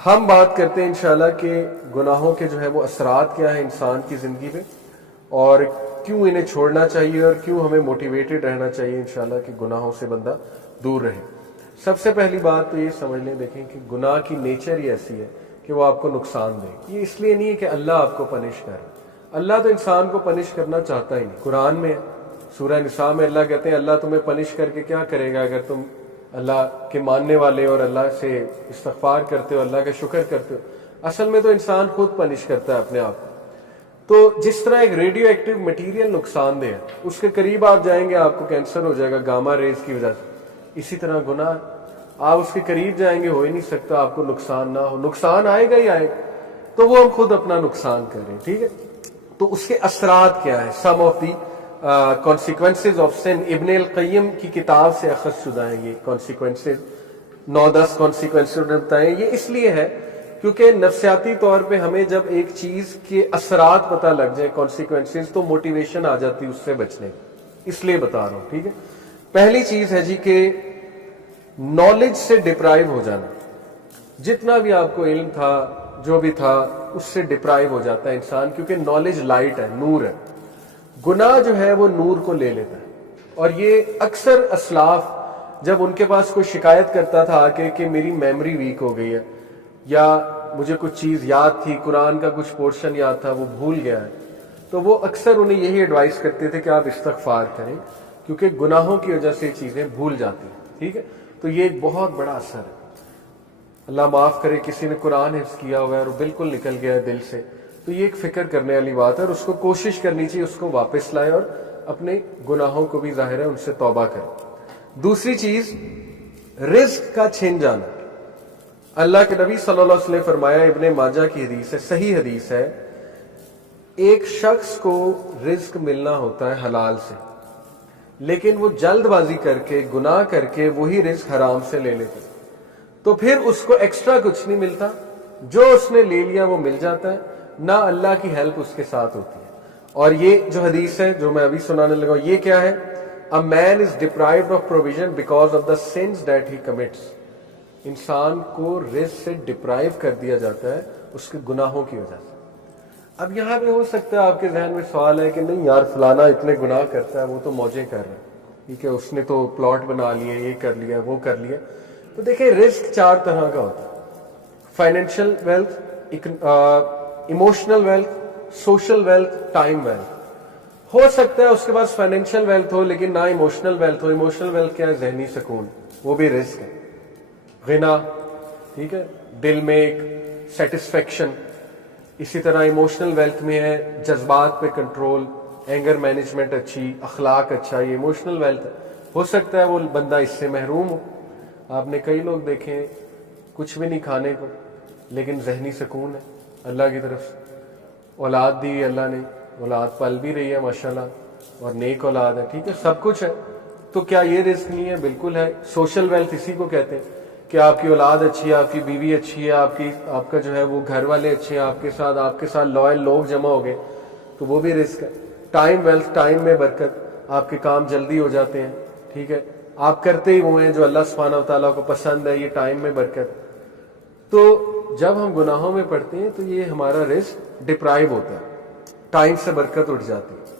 ہم بات کرتے ہیں انشاءاللہ کہ گناہوں کے جو ہے وہ اثرات کیا ہیں انسان کی زندگی میں، اور کیوں انہیں چھوڑنا چاہیے اور کیوں ہمیں موٹیویٹڈ رہنا چاہیے انشاءاللہ کہ گناہوں سے بندہ دور رہے۔ سب سے پہلی بات تو یہ سمجھ لیں، دیکھیں کہ گناہ کی نیچر ہی ایسی ہے کہ وہ آپ کو نقصان دے۔ یہ اس لیے نہیں ہے کہ اللہ آپ کو پنش کر رہا ہے، اللہ تو انسان کو پنش کرنا چاہتا ہی نہیں۔ قرآن میں سورہ نساء میں اللہ کہتے ہیں اللہ تمہیں پنش کر کے کیا کرے گا اگر تم اللہ کے ماننے والے اور اللہ سے استغفار کرتے ہو، اللہ کا شکر کرتے ہو۔ اصل میں تو انسان خود پنش کرتا ہے اپنے آپ کو۔ تو جس طرح ایک ریڈیو ایکٹیو مٹیریل نقصان دہ ہے، اس کے قریب آپ جائیں گے آپ کو کینسر ہو جائے گا گاما ریز کی وجہ سے، اسی طرح گناہ آپ اس کے قریب جائیں گے ہو ہی نہیں سکتا آپ کو نقصان نہ ہو، نقصان آئے گا ہی آئے گا، تو وہ ہم خود اپنا نقصان کر رہے ہیں۔ ٹھیک ہے، تو اس کے اثرات کیا ہیں؟ Some of the consequences of sin، ابن القیم کی کتاب سے اخذ شدہ ہیں یہ consequences، 9-10 consequences انہوں نے بتائے۔ یہ اس لیے ہے کیونکہ نفسیاتی طور پہ ہمیں جب ایک چیز کے اثرات پتہ لگ جائے consequences، تو موٹیویشن آ جاتی اس سے بچنے کی، اس لیے بتا رہا ہوں۔ ٹھیک ہے، پہلی چیز ہے جی کہ نالج سے ڈپرائیو ہو جانا۔ جتنا بھی آپ کو علم تھا، جو بھی تھا، اس سے ڈپرائیو ہو جاتا ہے انسان، کیونکہ نالج لائٹ ہے، نور ہے۔ گناہ جو ہے وہ نور کو لے لیتا ہے، اور یہ اکثر اسلاف جب ان کے پاس کوئی شکایت کرتا تھا آ کے کہ میری میموری ویک ہو گئی ہے، یا مجھے کچھ چیز یاد تھی، قرآن کا کچھ پورشن یاد تھا وہ بھول گیا ہے، تو وہ اکثر انہیں یہی ایڈوائز کرتے تھے کہ آپ استغفار کریں، کیونکہ گناہوں کی وجہ سے یہ چیزیں بھول جاتی ہیں۔ ٹھیک ہے، تو یہ ایک بہت بڑا اثر ہے۔ اللہ معاف کرے کسی نے قرآن حفظ کیا ہوا ہے اور وہ بالکل نکل گیا ہے دل سے، تو یہ ایک فکر کرنے والی بات ہے، اور اس کو کوشش کرنی چاہیے اس کو واپس لائے اور اپنے گناہوں کو بھی ظاہر ہے ان سے توبہ کرے۔ دوسری چیز، رزق کا چھن جانا۔ اللہ کے نبی صلی اللہ علیہ وسلم نے فرمایا، ابن ماجہ کی حدیث ہے، صحیح حدیث ہے، ایک شخص کو رزق ملنا ہوتا ہے حلال سے، لیکن وہ جلد بازی کر کے گناہ کر کے وہی رزق حرام سے لے لیتا، تو پھر اس کو ایکسٹرا کچھ نہیں ملتا، جو اس نے لے لیا وہ مل جاتا ہے، نہ اللہ کی ہیلپ اس کے ساتھ ہوتی ہے۔ اور یہ جو حدیث ہے جو میں ابھی سنانے لگا، یہ کیا ہے؟ A man is deprived of provision because of the sins that he commits۔ انسان کو رزق سے ڈپرائیو کر دیا جاتا ہے اس کے گناہوں کی وجہ سے۔ اب یہاں پہ ہو سکتا ہے آپ کے ذہن میں سوال ہے کہ نہیں یار فلانا اتنے گناہ کرتا ہے، وہ تو موجیں کر رہا ہے، ٹھیک ہے، اس نے تو پلاٹ بنا لیے، یہ کر لیا، وہ کر لیا۔ تو دیکھیں رزق 4 طرح کا ہوتا ہے: financial wealth, emotional wealth, social wealth, time wealth. ہو سکتا ہے اس کے پاس فائنینشیل ویلتھ ہو لیکن نہ ایموشنل ویلتھ ہو۔ ایموشنل ویلتھ کیا ہے؟ ذہنی سکون، وہ بھی رزق ہے۔ غنا، ٹھیک ہے، دل میں ایک سیٹسفیکشن۔ اسی طرح ایموشنل ویلتھ میں ہے جذبات پہ کنٹرول، اینگر مینجمنٹ اچھی، اخلاق اچھا، یہ ایموشنل ویلتھ ہے۔ ہو سکتا ہے وہ بندہ اس سے محروم ہو۔ آپ نے کئی لوگ دیکھے کچھ بھی نہیں کھانے کو لیکن ذہنی سکون ہے اللہ کی طرف سے، اولاد دی اللہ نے، اولاد پل بھی رہی ہے ماشاءاللہ، اور نیک اولاد ہے، ٹھیک ہے، سب کچھ ہے۔ تو کیا یہ رزق نہیں ہے؟ بالکل ہے۔ سوشل ویلتھ اسی کو کہتے ہیں کہ آپ کی اولاد اچھی ہے، آپ کی بیوی اچھی ہے، آپ کا جو ہے وہ گھر والے اچھے ہیں، آپ کے ساتھ لائل لوگ جمع ہو گئے، تو وہ بھی رزق ہے۔ ٹائم ویلتھ، ٹائم میں برکت، آپ کے کام جلدی ہو جاتے ہیں، ٹھیک ہے، آپ کرتے ہی وہ ہیں جو اللہ سبحانہ و تعالیٰ کو پسند ہے، یہ ٹائم میں برکت۔ تو جب ہم گناہوں میں پڑتے ہیں تو یہ ہمارا رزق ڈپرائیو ہوتا ہے، ٹائم سے برکت اٹھ جاتی ہے،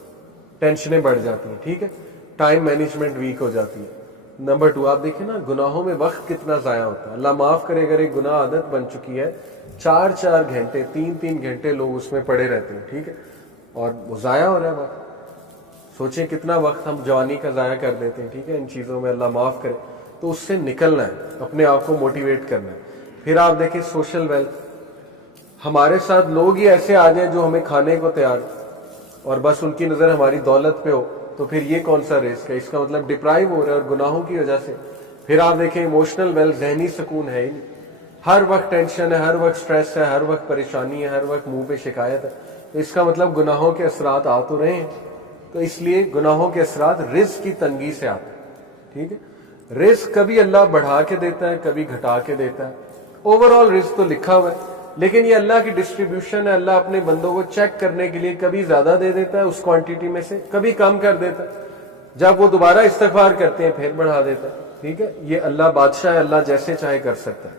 ٹینشنیں بڑھ جاتی ہیں، ٹھیک ہے، ٹائم مینجمنٹ ویک ہو جاتی ہے۔ نمبر 2، آپ دیکھیں نا گناہوں میں وقت کتنا ضائع ہوتا ہے۔ اللہ معاف کرے اگر ایک گناہ عادت بن چکی ہے، 4 گھنٹے 3 گھنٹے لوگ اس میں پڑے رہتے ہیں، ٹھیک ہے، اور وہ ضائع ہو رہا ہے وقت۔ سوچیں کتنا وقت ہم جوانی کا ضائع کر دیتے ہیں، ٹھیک ہے، ان چیزوں میں، اللہ معاف کرے۔ تو اس سے نکلنا ہے، اپنے آپ کو موٹیویٹ کرنا ہے۔ پھر آپ دیکھیں سوشل ویلتھ، ہمارے ساتھ لوگ ہی ایسے آ جائیں جو ہمیں کھانے کو تیار، اور بس ان کی نظر ہماری دولت پہ ہو، تو پھر یہ کون سا رزق ہے؟ اس کا مطلب ڈپرائیو ہو رہا ہے اور گناہوں کی وجہ سے۔ پھر آپ دیکھیں ایموشنل ویلتھ، ذہنی سکون ہے ہی نہیں، ہر وقت ٹینشن ہے، ہر وقت سٹریس ہے، ہر وقت پریشانی ہے، ہر وقت منہ پہ شکایت ہے، تو اس کا مطلب گناہوں کے اثرات آ تو رہے ہیں۔ تو اس لیے گناہوں کے اثرات رزق کی تنگی سے آتے ہیں، ٹھیک ہے۔ رزق کبھی اللہ بڑھا کے دیتا ہے، کبھی گھٹا کے دیتا ہے، اوور آل رزق تو لکھا ہوا ہے، لیکن یہ اللہ کی ڈسٹریبیوشن ہے۔ اللہ اپنے بندوں کو چیک کرنے کے لیے کبھی زیادہ دے دیتا ہے اس کوانٹیٹی میں سے، کبھی کم کر دیتا ہے، جب وہ دوبارہ استغفار کرتے ہیں پھر بڑھا دیتا ہے، ٹھیک ہے۔ یہ اللہ بادشاہ ہے، اللہ جیسے چاہے کر سکتا ہے۔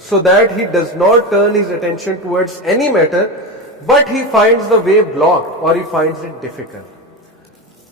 so that he does not turn his attention towards any matter, but he finds the way blocked or he finds it difficult.